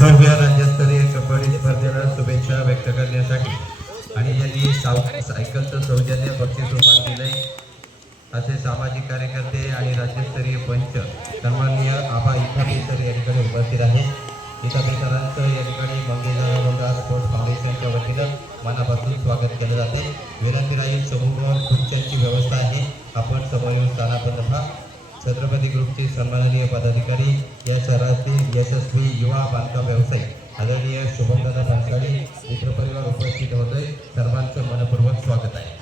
भव्य राज्यस्तरीय कबड्डी स्पर्धेला शुभेच्छा व्यक्त करण्यासाठी आणि यांनी सायकलचं सौजन्य बक्षीस रूपात दिले असे सामाजिक कार्यकर्ते आणि राज्यस्तरीय पंच सन्माननीय आबा इथापेकर या ठिकाणी उपस्थित आहेत। इथापेकरांचं या ठिकाणी मंगेशदादा गोंडाळ स्पोर्ट्स फाउंडेशनच्या वतीनं मनापासून स्वागत केलं जाते। विनंती राहील समूहावर खुर्च्यांची व्यवस्था आहे, आपण समोर येऊन स्थानापन्न व्हा। छत्रपती ग्रुपचे सन्माननीय पदाधिकारी या शहरातील यशस्वी युवा बांधकाम व्यावसायिक आदरणीय शुभमदादा भांसाळी मित्रपरिवार उपस्थित होते, सर्वांचं मनपूर्वक स्वागत आहे।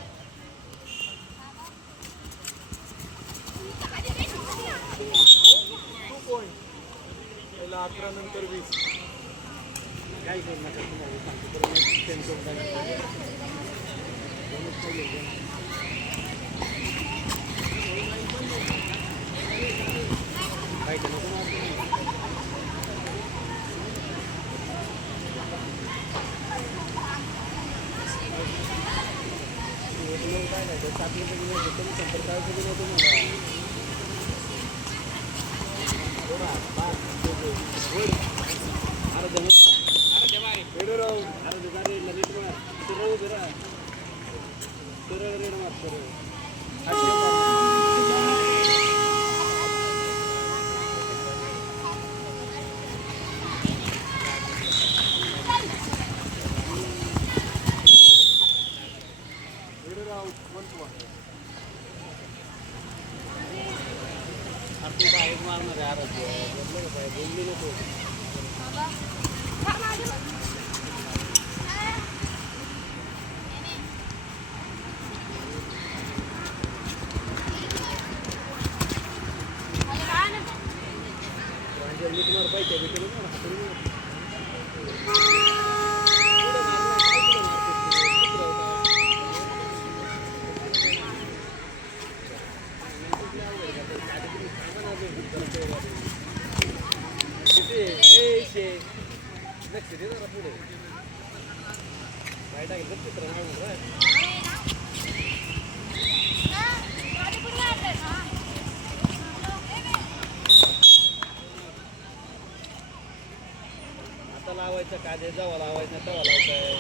लावायचं कांदे जावा लावायचं तवा लावताय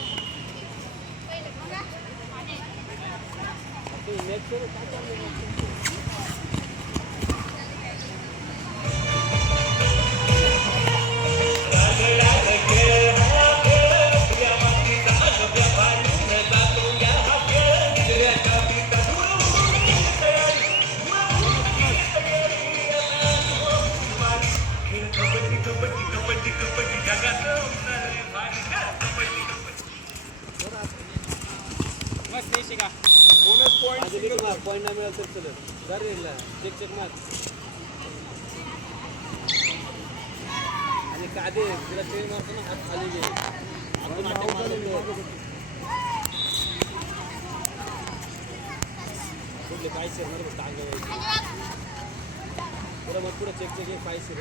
पॉइंट ना मिळालं तर चलत गाडीला चेक चेक मार आणि कादे तिला ट्रेन मारतो ना हात खाली घे आपण कुठले पायसे मार टांगे पुढं मग पुढं चेक चेक पायसे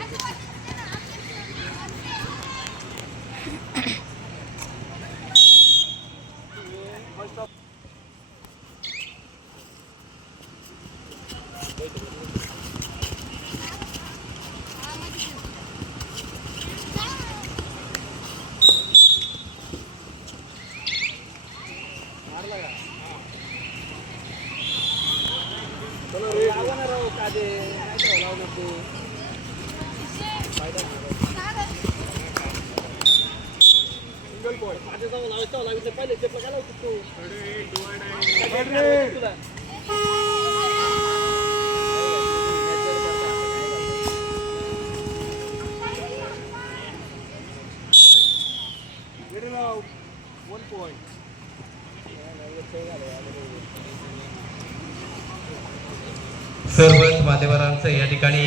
सर्वच मान्यवरांचं या ठिकाणी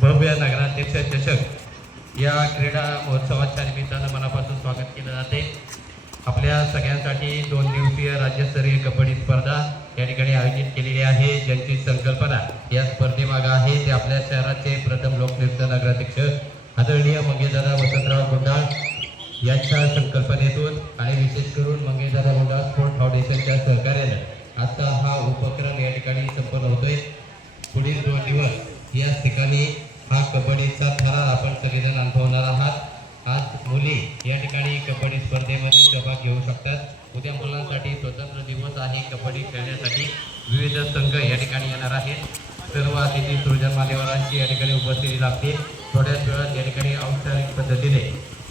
भव्य नगराध्यक्ष चषक या क्रीडा महोत्सवाच्या निमित्तानं मनापासून स्वागत केलं जाते। आपल्या सगळ्यांसाठी 2 दिवसीय राज्यस्तरीय कबड्डी स्पर्धा या ठिकाणी आयोजित केलेली आहे, ज्यांची संकल्पना या स्पर्धेमागे आहे ते आपल्या शहराचे प्रथम लोकनियुक्त नगराध्यक्ष आदरणीय मंगेशदादा वसंतराव गोंडाळ यांच्या संकल्पनेतून आणि विशेष करून मंगेशदादा गोंडाळ स्पोर्ट्स फाउंडेशनच्या सहकार्याने आता हा उपक्रम या ठिकाणी संपन्न होतोय। पुढील 2 दिवस या ठिकाणी छोट्या मुलांसाठी स्वतंत्र दिवस आहे. कबड्डी खेळण्यासाठी विविध संघ या ठिकाणी येणार आहेत. सर्व अतिथी सृजन मान्यवरांची या ठिकाणी उपस्थिती लाभते. थोड्याच वेळात या ठिकाणी औपचारिक पद्धतीने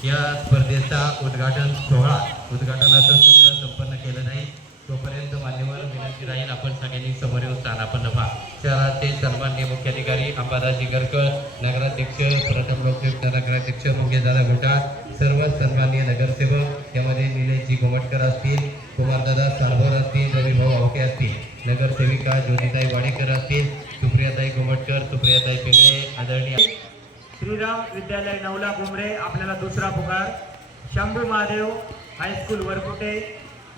या स्पर्धेचा उद्घाटनाचं सत्र संपन्न केलं जाईल. तोपर्यंत मान्यवर विनंती राहील आपण सगळ्यांनी समोर येऊन स्थानापन्न व्हा. शहराचे सन्माननीय मुख्याधिकारी अंबादास जिगरकर, नगराध्यक्ष प्रथम लोकयुक्त नगराध्यक्ष मुंगेशदादा घोटाळ, सर्व सन्माननीय नगरसेवक त्यामध्ये निलेशजी गोमटकर असतील, कुमारदादा सालभर असतील, रविभाऊ आवके असतील, नगरसेविका ज्योतिताई वाडेकर असतील, सुप्रियाताई गोमटकर, सुप्रियाताई पिंगळे, आदरणीय श्रीराम विद्यालय नवला गुमरे आपल्याला दुसरा पुकार, Shambhu Mahadev high school Varkute,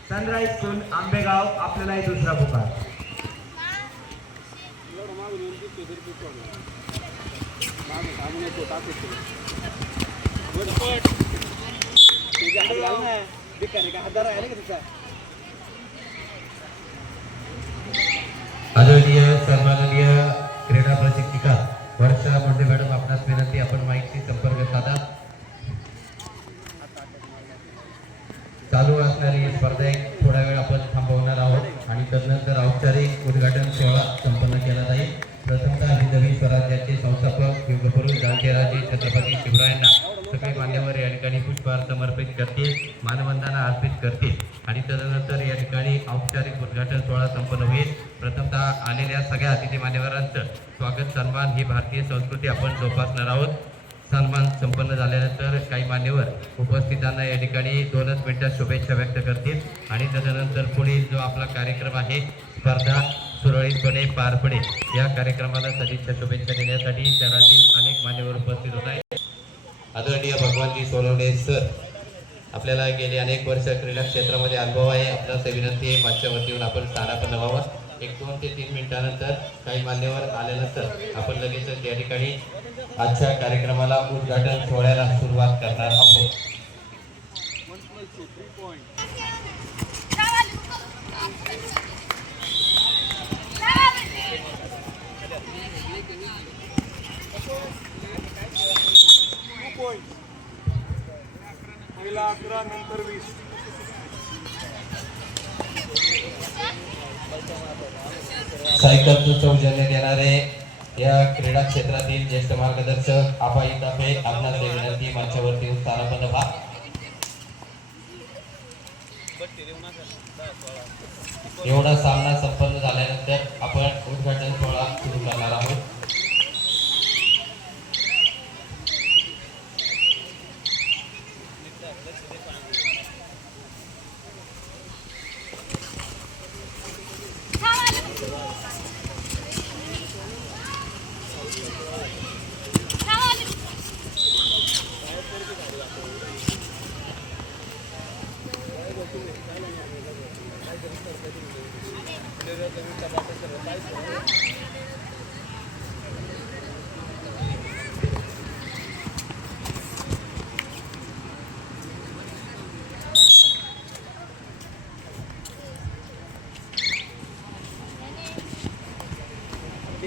sunrise school Ambegaon आपल्यालाही दुसरा पुकार. आदरणीय सन्माननीय क्रीडा प्रशिक्षिका वर्षा मुंडे मॅडम आपणास विनंती आपण माईकशी संपर्क साधा. चालू असणारी ही स्पर्धा एक थोडा वेळ आपण थांबवणार आहोत आणि तदनंतर औपचारिक उद्घाटन सोहळा संपन्न केला जाईल. प्रथमतः हिंदवी स्वराज्याचे संस्थापक युगपुरुष जाणतेराजे छत्रपती शिवरायांना सगळे मान्यवर या ठिकाणी पुष्पहार समर्पित करतील, मानवंदना अर्पित करतील आणि तदनंतर या ठिकाणी औपचारिक उद्घाटन सोहळा संपन्न होईल. प्रथमतः आलेल्या सगळ्या अतिथी मान्यवरांचं स्वागत सन्मान ही भारतीय संस्कृती आपण जोपासणार आहोत. सन्मान संपन्न झाल्यानंतर काही मान्यवर उपस्थितांना या ठिकाणी 2 मिनिटात शुभेच्छा व्यक्त करतील आणि तदनंतर पुढील जो आपला कार्यक्रम आहे स्पर्धा सुरळीतपणे पार पडेल. या कार्यक्रमाला सदिच्छा शुभेच्छा देण्यासाठी शहरातील अनेक मान्यवर उपस्थित होत आहेत. आदरणीय भगवानजी सोनवणे सर, आपल्याला गेली अनेक वर्ष क्रीडा क्षेत्रामध्ये अनुभव आहे. आपल्याला विनंती आहे मंचावरती येऊन आपण स्थानापन्न व्हावं. 1-2 ते 3 मिनिटानंतर काही मान्यवर आल्यानंतर आपण लगेचच या ठिकाणी आजच्या कार्यक्रमाला उद्घाटन सोहळ्याला सुरुवात करणार आहोत. पहिला 11 नंतर 20. सायकलचं सौजन्य देणारे या क्रीडा क्षेत्रातील ज्येष्ठ मार्गदर्शक आबाई तापे आपणास विनंती मंचावरती येऊन स्थानापन्न व्हा. एवढा सामना संपन्न झाल्यानंतर आपण उद्घाटन सोहळा सुरू करणार आहोत.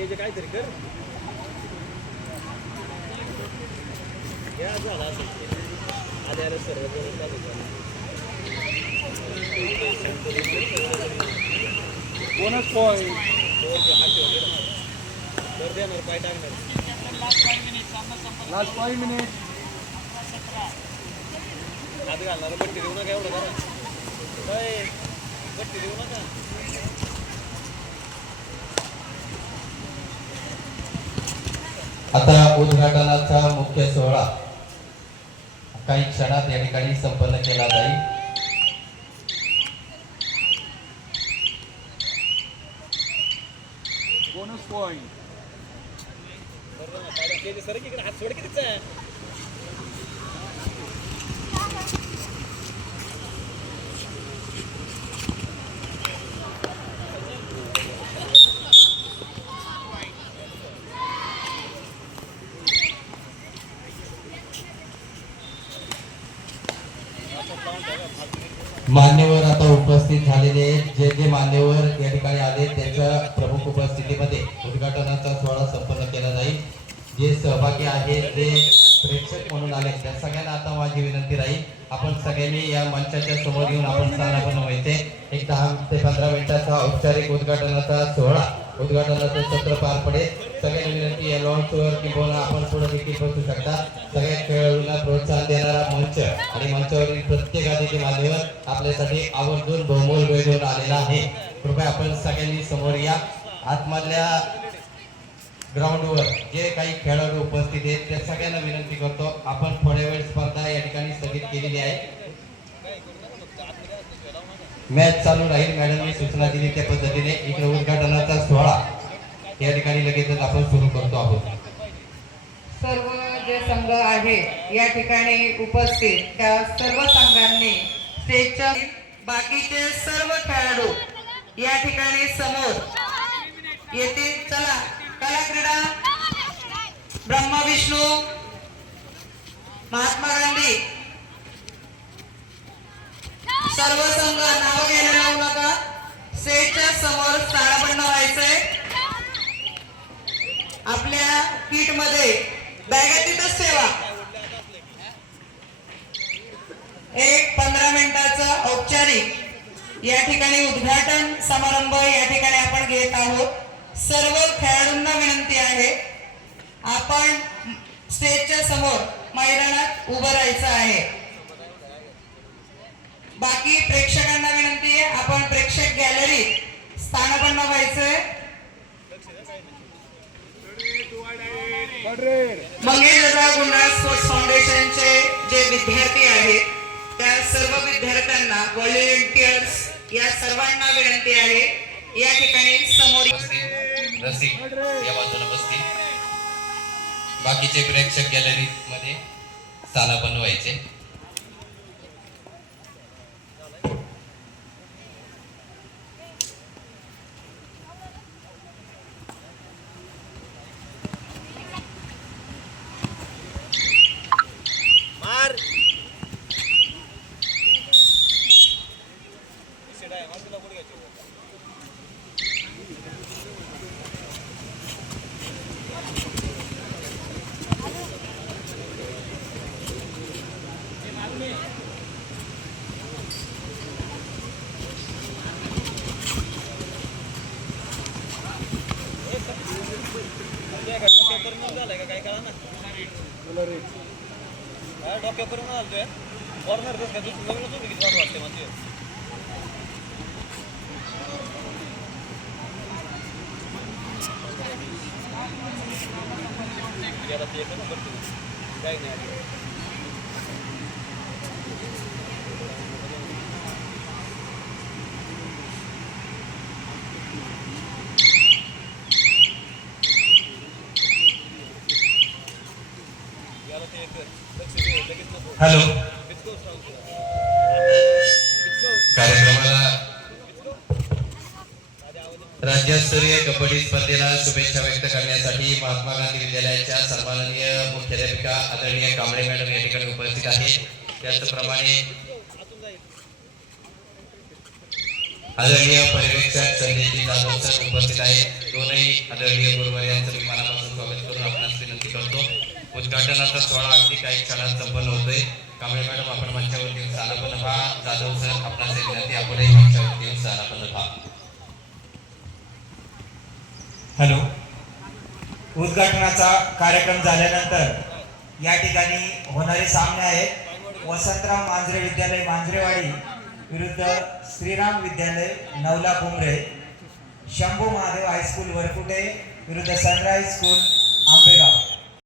ते काहीतरी कर या झाला आल्याला सर्व बोनस पॉईंट तर देणार काय टाकणार लास्ट 5 मिनिट हात घालणार. बट्टी देऊ नका एवढं करा काय, बट्टी देऊ नका. आता उद्घाटनाचा मुख्य सोहळा काही क्षणात या ठिकाणी संपन्न केला जाईल. बोनस पॉईंट सर की हात सोड कितीच आहे. मान्यवर आता उपस्थित झालेले आहेत. जे जे मान्यवर या ठिकाणी आले त्यांच्या प्रमुख उपस्थितीमध्ये उद्घाटनाचा सोहळा संपन्न केला जाईल. जे सहभागी आहेत ते प्रेक्षक म्हणून आले त्या सगळ्यांना आता माझी विनंती राहील, आपण सगळ्यांनी या मंचाच्या समोर येऊन आपण स्थानापन्न व्हायचे. एक 10 ते 15 मिनिटाचा औपचारिक उद्घाटनाचा सोहळा, उद्घाटनाचं सत्र पार पडेल. सगळ्यांना विनंती, या लॉन्चवर किंवा आपण पुढे देखील बसू शकता. सगळ्या खेळाडूंना प्रोत्साहन देणारा मंच आणि मंचावरील प्रत्येक अतिथी मान्यवर आपल्यासाठी आवर्जून बहुमोल वेळ देऊन आलेला आहे. कृपया आपण सगळ्यांनी समोर या. आतमधल्या ग्राउंडवर जे काही खेळाडू उपस्थित आहेत त्या सगळ्यांना विनंती करतो, आपण थोड्या वेळ स्पर्धा या ठिकाणी स्थगित केलेली आहे. मॅच चालू राहील. मॅडमने सूचना दिली त्या पद्धतीने इकडे उद्घाटनाचा सोहळा या ठिकाणी लगेचच आपण सुरू करतो आहोत. सर्व जे संघ आहे या ठिकाणी उपस्थित त्या सर्व संघांनी स्टेजच्या बाकीचे सर्व खेळाडू या ठिकाणी समोर येतील. चला, कला क्रीडा, ब्रह्मा विष्णू, महात्मा गांधी, सर्व संघ नाव घ्यायला लावू नका. स्टेजच्या समोर स्थानापन्न व्हायचंय. आपल्या किट मध्ये बॅगा तिथंच ठेवा. एक 15 मिनिटाचा औपचारिक या ठिकाणी उद्घाटन समारंभ या ठिकाणी आपण घेत आहोत. सर्व खेळाडूंना विनंती आहे, आपण स्टेजच्या समोर मैदानात उभं राहायचं आहे. बाकी प्रेक्षकांना विनंती आहे, आपण प्रेक्षक गॅलरीत स्थानापन्न व्हायचंय. मंगेशदादा गुंडा स्पोर्ट्स फाउंडेशनचे जे विद्यार्थी आहेत त्या सर्व विद्यार्थ्यांना, व्हॉलेंटियर्स या सर्वांना विनंती आहे या ठिकाणी समोर रसिक या बाजूला बसतील. बाकीचे प्रेक्षक गॅलरी मध्ये स्थानापन्न व्हायचे. मार झालंय का काय कळा ना. डोक्या करून आलतोय कॉर्नर का लग्न तुम्ही किती वाटते म्हणजे काय नाही. हॅलो, कार्यक्रमाला राज्यस्तरीय कबड्डी स्पर्धेला शुभेच्छा व्यक्त करण्यासाठी महात्मा गांधी विद्यालयाच्या सन्माननीय मुख्याध्यापिका आदरणीय कांबळे मॅडम या ठिकाणी उपस्थित आहेत. त्याचप्रमाणे आदरणीय पर्यवेक्षक संजयजी जाधव सर उपस्थित आहेत. दोनही आदरणीय गुरुवर्यांचं मी मनापासून स्वागत करून आपणास विनंती करतो. उद्घाटनाचा सोहळा अगदी काही क्षणात संपन्न होतोय. कांबळे मॅडम आपण मंचावरती येऊन स्थानापन्न व्हा. जाधव सर आपणास विनंती, आपणही मंचावरती येऊन स्थानापन्न व्हा. हॅलो, उद्घाटनाचा कार्यक्रम झाल्यानंतर या ठिकाणी होणारे सामने आहेत. वसंतराव मांजरे विद्यालय मांजरेवाडी विरुद्ध श्रीराम विद्यालय नवला कुमरे, शंभू महादेव हायस्कूल वरकुटे विरुद्ध सनराइज स्कूल आंबेगाव.